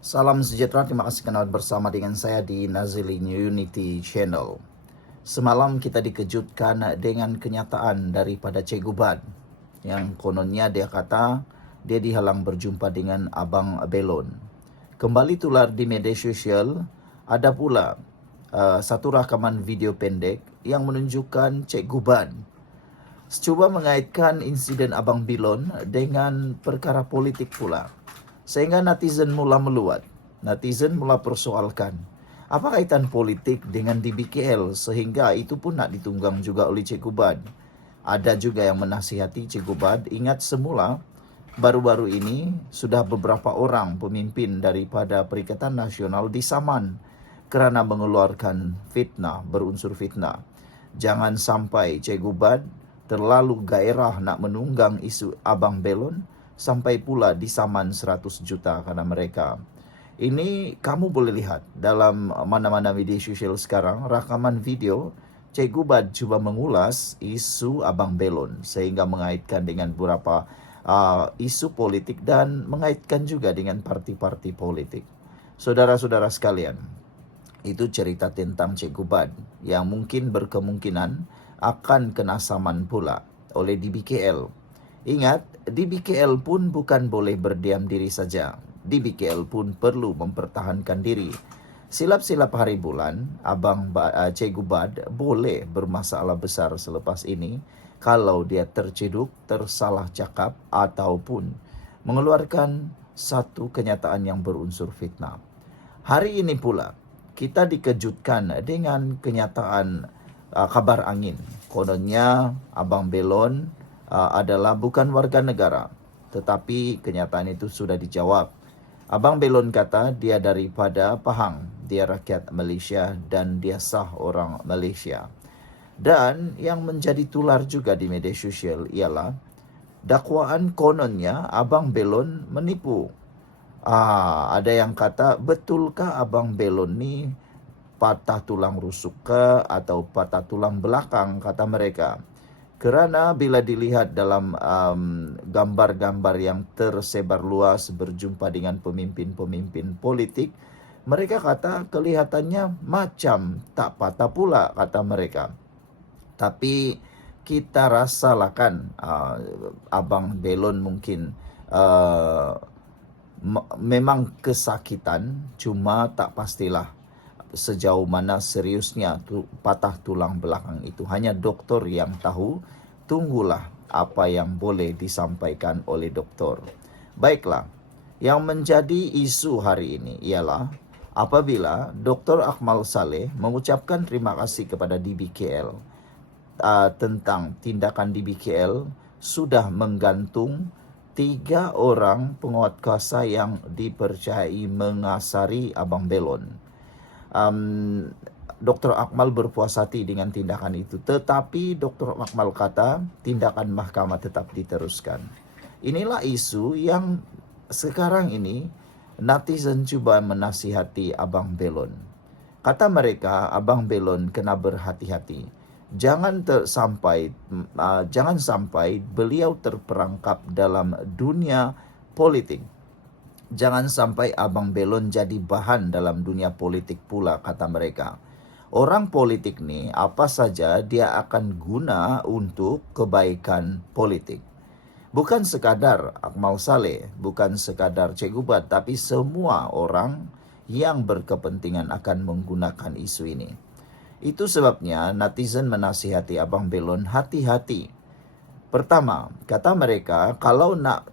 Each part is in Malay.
Salam sejahtera, terima kasih kenal bersama dengan saya di Nazili Unity Channel. Semalam kita dikejutkan dengan kenyataan daripada Cikgu Bad yang kononnya dia kata dia dihalang berjumpa dengan Abang Belon. Kembali tular di media sosial, ada pula satu rakaman video pendek yang menunjukkan Cikgu Bad cuba mengaitkan insiden Abang Belon dengan perkara politik pula. Sehingga netizen mula meluat. Netizen mula persoalkan, apa kaitan politik dengan DBKL sehingga itu pun nak ditunggang juga oleh Cikgu Bad. Ada juga yang menasihati Cikgu Bad, ingat semula baru-baru ini sudah beberapa orang pemimpin daripada Perikatan Nasional disaman kerana mengeluarkan fitnah, berunsur fitnah. Jangan sampai Cikgu Bad terlalu gairah nak menunggang isu Abang Belon sampai pula disaman 100 juta karena mereka. Ini kamu boleh lihat dalam mana-mana media sosial sekarang, rakaman video Cikgu Bad cuba mengulas isu Abang Belon sehingga mengaitkan dengan beberapa isu politik dan mengaitkan juga dengan parti-parti politik. Saudara-saudara sekalian, itu cerita tentang Cikgu Bad yang mungkin berkemungkinan akan kena saman pula oleh DBKL. Ingat, DBKL pun bukan boleh berdiam diri saja. DBKL pun perlu mempertahankan diri. Silap-silap hari bulan, Cikgu Bad boleh bermasalah besar selepas ini kalau dia terciduk, tersalah cakap ataupun mengeluarkan satu kenyataan yang berunsur fitnah. Hari ini pula, kita dikejutkan dengan kenyataan kabar angin. Kononnya Abang Belon adalah bukan warga negara, tetapi kenyataan itu sudah dijawab. Abang Belon kata dia daripada Pahang, dia rakyat Malaysia dan dia sah orang Malaysia. Dan yang menjadi tular juga di media sosial ialah dakwaan kononnya Abang Belon menipu. Ada yang kata, betulkah Abang Belon ni patah tulang rusuk ke atau patah tulang belakang, kata mereka. Kerana bila dilihat dalam gambar-gambar yang tersebar luas berjumpa dengan pemimpin-pemimpin politik, mereka kata kelihatannya macam tak patah pula, kata mereka. Tapi kita rasalah kan Abang Belon mungkin memang kesakitan, cuma tak pastilah sejauh mana seriusnya patah tulang belakang itu. Hanya doktor yang tahu. Tunggulah apa yang boleh disampaikan oleh doktor. Baiklah, yang menjadi isu hari ini ialah apabila Dr. Akmal Saleh mengucapkan terima kasih kepada DBKL tentang tindakan DBKL sudah menggantung 3 orang penguatkuasa yang dipercayai mengasari Abang Belon. Dr. Akmal berpuas hati dengan tindakan itu. Tetapi Dr. Akmal kata tindakan mahkamah tetap diteruskan. Inilah isu yang sekarang ini netizen cuba menasihati Abang Belon. Kata mereka, Abang Belon kena berhati-hati. Jangan sampai beliau terperangkap dalam dunia politik. Jangan sampai Abang Belon jadi bahan dalam dunia politik pula, kata mereka. Orang politik ni apa saja dia akan guna untuk kebaikan politik. Bukan sekadar Akmal Saleh, bukan sekadar Cikgu Bad, tapi semua orang yang berkepentingan akan menggunakan isu ini. Itu sebabnya netizen menasihati Abang Belon hati-hati. Pertama, kata mereka kalau nak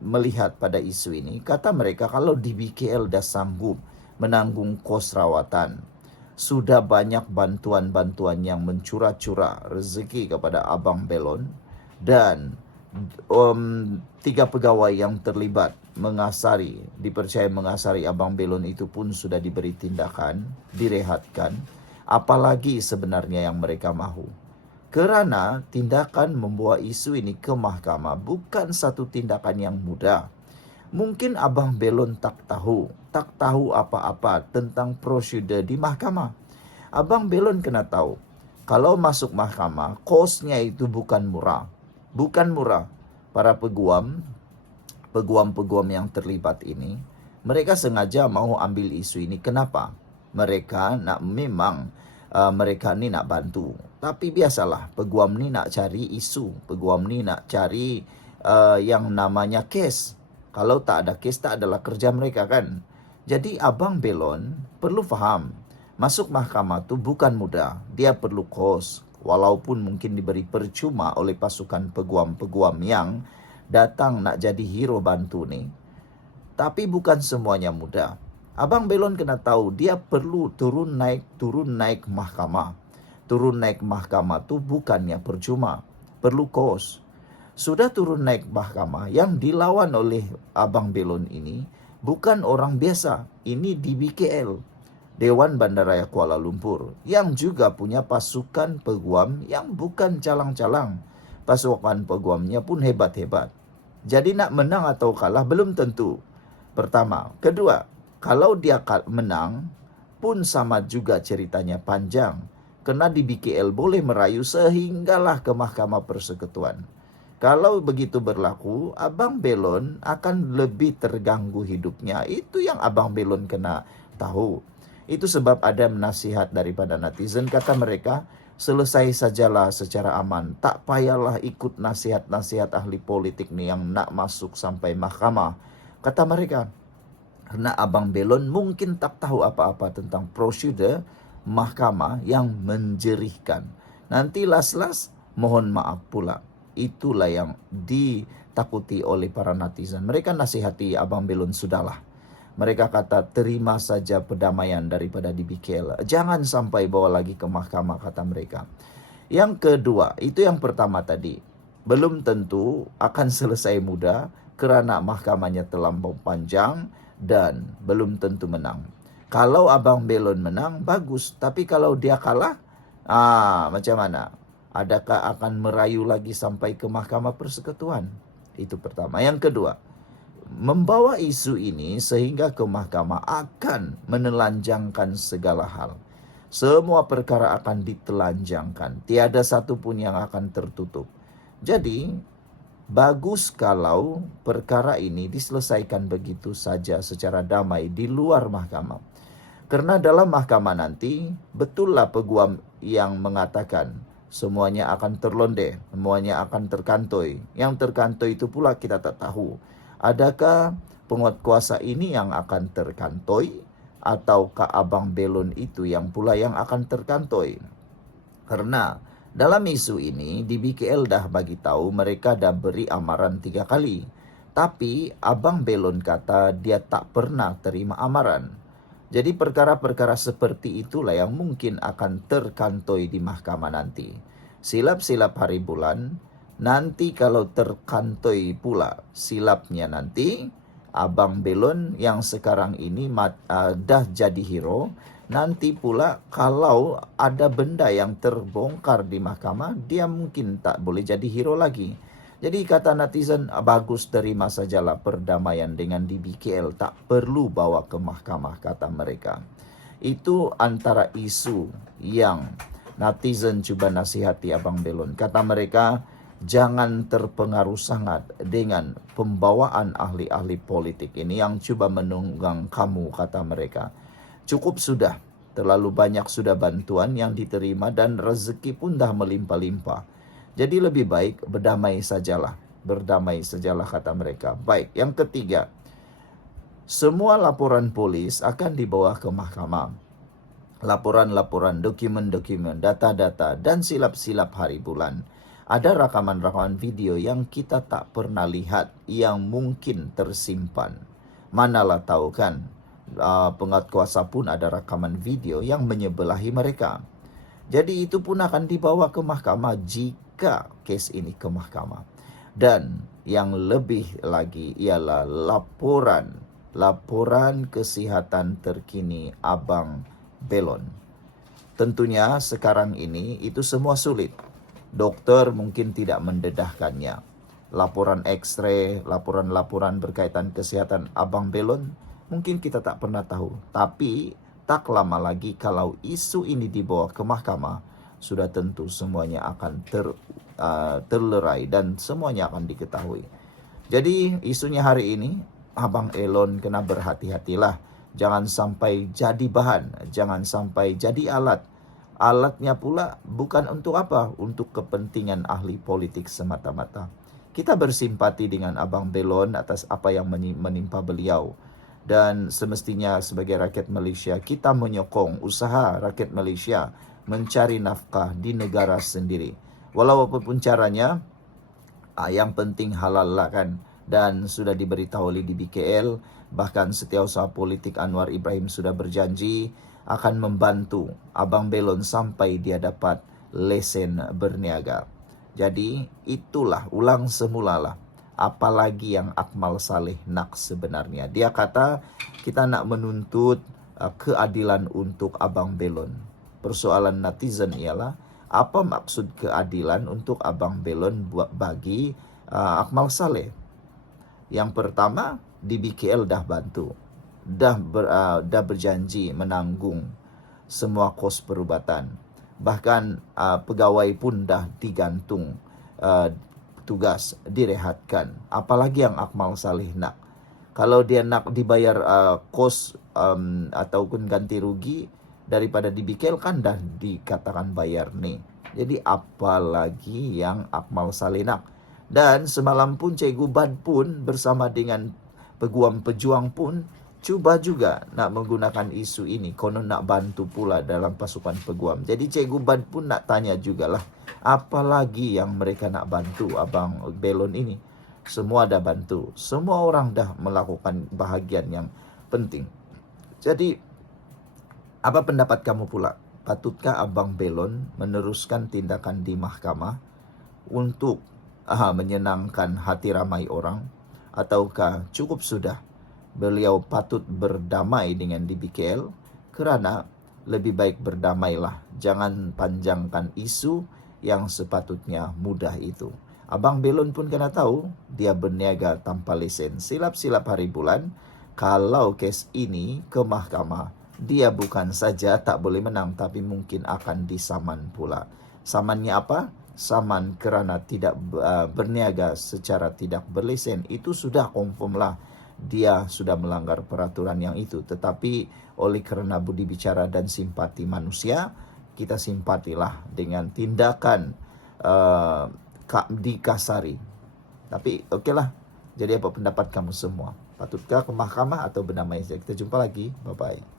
melihat pada isu ini, kata mereka kalau DBKL dah sanggup menanggung kos rawatan, sudah banyak bantuan-bantuan yang mencurah-curah rezeki kepada Abang Belon, dan 3 pegawai yang terlibat dipercaya mengasari Abang Belon itu pun sudah diberi tindakan, direhatkan. Apalagi sebenarnya yang mereka mahu. Kerana tindakan membawa isu ini ke mahkamah bukan satu tindakan yang mudah. Mungkin Abang Belon tak tahu apa-apa tentang prosedur di mahkamah. Abang Belon kena tahu, kalau masuk mahkamah, kosnya itu bukan murah. Bukan murah. Para peguam yang terlibat ini Mereka sengaja mau ambil isu ini. Kenapa? Mereka mereka ni nak bantu. Tapi biasalah, peguam ni nak cari isu. Peguam ni nak cari yang namanya kes. Kalau tak ada kes, tak adalah kerja mereka kan. Jadi Abang Belon perlu faham, masuk mahkamah tu bukan mudah. Dia perlu kos. Walaupun mungkin diberi percuma oleh pasukan peguam-peguam yang datang nak jadi hero bantu ni. Tapi bukan semuanya mudah. Abang Belon kena tahu dia perlu turun naik mahkamah. Turun naik mahkamah tu bukannya percuma, perlu kos. Sudah turun naik mahkamah, yang dilawan oleh Abang Belon ini bukan orang biasa. Ini DBKL, Dewan Bandaraya Kuala Lumpur, yang juga punya pasukan peguam yang bukan calang-calang. Pasukan peguamnya pun hebat-hebat. Jadi nak menang atau kalah belum tentu. Pertama. Kedua, kalau dia menang pun sama juga ceritanya panjang. Kerana di BKL boleh merayu sehinggalah ke Mahkamah Persekutuan. Kalau begitu berlaku, Abang Belon akan lebih terganggu hidupnya. Itu yang Abang Belon kena tahu. Itu sebab ada nasihat daripada netizen, kata mereka, selesai sajalah secara aman. Tak payahlah ikut nasihat-nasihat ahli politik ni yang nak masuk sampai mahkamah. Kata mereka, karena Abang Belon mungkin tak tahu apa-apa tentang prosedur mahkamah yang menjerihkan. Nanti las-las mohon maaf pula. Itulah yang ditakuti oleh para netizen. Mereka nasihati Abang Belon, sudahlah. Mereka kata terima saja perdamaian daripada DBKL. Jangan sampai bawa lagi ke mahkamah, kata mereka. Yang kedua, itu yang pertama tadi. Belum tentu akan selesai mudah kerana mahkamahnya terlampau panjang dan belum tentu menang. Kalau Abang Belon menang, bagus. Tapi kalau dia kalah, macam mana? Adakah akan merayu lagi sampai ke Mahkamah Persekutuan? Itu pertama. Yang kedua, membawa isu ini sehingga ke mahkamah akan menelanjangkan segala hal. Semua perkara akan ditelanjangkan. Tiada satu pun yang akan tertutup. Jadi, bagus kalau perkara ini diselesaikan begitu saja secara damai di luar mahkamah. Kerana dalam mahkamah nanti, betullah peguam yang mengatakan semuanya akan terlonde, semuanya akan terkantoi. Yang terkantoi itu pula kita tak tahu. Adakah penguatkuasa ini yang akan terkantoi ataukah Abang Belon itu yang pula yang akan terkantoi? Karena dalam isu ini, DBKL dah bagi tahu mereka dah beri amaran 3 kali. Tapi Abang Belon kata dia tak pernah terima amaran. Jadi perkara-perkara seperti itulah yang mungkin akan terkantoi di mahkamah nanti. Silap-silap hari bulan, nanti kalau terkantoi pula silapnya nanti, Abang Belon yang sekarang ini dah jadi hero, nanti pula kalau ada benda yang terbongkar di mahkamah, dia mungkin tak boleh jadi hero lagi. Jadi kata netizen, bagus terima sajalah perdamaian dengan DBKL, tak perlu bawa ke mahkamah, kata mereka. Itu antara isu yang netizen cuba nasihati Abang Belon. Kata mereka, jangan terpengaruh sangat dengan pembawaan ahli-ahli politik ini yang cuba menunggang kamu, kata mereka. Cukup sudah, terlalu banyak sudah bantuan yang diterima dan rezeki pun dah melimpah-limpah. Jadi lebih baik berdamai sajalah, kata mereka. Baik, yang ketiga, semua laporan polis akan dibawa ke mahkamah. Laporan-laporan, dokumen-dokumen, data-data dan silap-silap hari bulan. Ada rakaman-rakaman video yang kita tak pernah lihat yang mungkin tersimpan. Manalah tahu kan, penguatkuasa pun ada rakaman video yang menyebelahi mereka. Jadi itu pun akan dibawa ke mahkamah jika kes ini ke mahkamah. Dan yang lebih lagi ialah laporan kesihatan terkini Abang Belon. Tentunya sekarang ini itu semua sulit. Doktor mungkin tidak mendedahkannya. Laporan X-ray, laporan-laporan berkaitan kesihatan Abang Belon, mungkin kita tak pernah tahu. Tapi tak lama lagi kalau isu ini dibawa ke mahkamah, sudah tentu semuanya akan terlerai dan semuanya akan diketahui. Jadi isunya hari ini, Abang Elon kena berhati-hatilah. Jangan sampai jadi bahan, jangan sampai jadi alat. Alatnya pula bukan untuk apa? Untuk kepentingan ahli politik semata-mata. Kita bersimpati dengan Abang Belon atas apa yang menimpa beliau. Dan semestinya sebagai rakyat Malaysia, kita menyokong usaha rakyat Malaysia mencari nafkah di negara sendiri. Walau apapun caranya, yang penting halal lah kan. Dan sudah diberitahu oleh DBKL, bahkan Setiausaha Politik Anwar Ibrahim sudah berjanji akan membantu Abang Belon sampai dia dapat lesen berniaga. Jadi itulah, ulang semula lah. Apalagi yang Akmal Saleh nak sebenarnya. Dia kata kita nak menuntut keadilan untuk Abang Belon. Persoalan netizen ialah apa maksud keadilan untuk Abang Belon buat bagi Akmal Saleh. Yang pertama, DBKL dah bantu, dah berjanji menanggung semua kos perubatan. Bahkan pegawai pun dah digantung tugas, direhatkan. Apalagi yang Akmal Saleh nak. Kalau dia nak dibayar kos ataupun ganti rugi daripada DBKL kan dah dikatakan bayar nih. Jadi apalagi yang Akmal Saleh nak. Dan semalam pun Cikgu Bad pun bersama dengan peguam pejuang pun cuba juga nak menggunakan isu ini. Konon nak bantu pula dalam pasukan peguam. Jadi Cikgu Bad pun nak tanya jugalah, apalagi yang mereka nak bantu Abang Belon ini. Semua dah bantu. Semua orang dah melakukan bahagian yang penting. Jadi, apa pendapat kamu pula? Patutkah Abang Belon meneruskan tindakan di mahkamah untuk menyenangkan hati ramai orang? Ataukah cukup sudah beliau patut berdamai dengan DBKL? Kerana lebih baik berdamailah. Jangan panjangkan isu yang sepatutnya mudah itu. Abang Belon pun kena tahu dia berniaga tanpa lesen. Silap-silap hari bulan, kalau kes ini ke mahkamah, dia bukan saja tak boleh menang, tapi mungkin akan disaman pula. Samannya apa? Saman kerana tidak berniaga secara tidak berlesen. Itu sudah confirm lah. Dia sudah melanggar peraturan yang itu. Tetapi oleh kerana budi bicara dan simpati manusia, kita simpatilah dengan tindakan dikasari. Tapi okeylah. Jadi apa pendapat kamu semua? Patutkah ke mahkamah atau berdamai saja? Kita jumpa lagi. Bye-bye.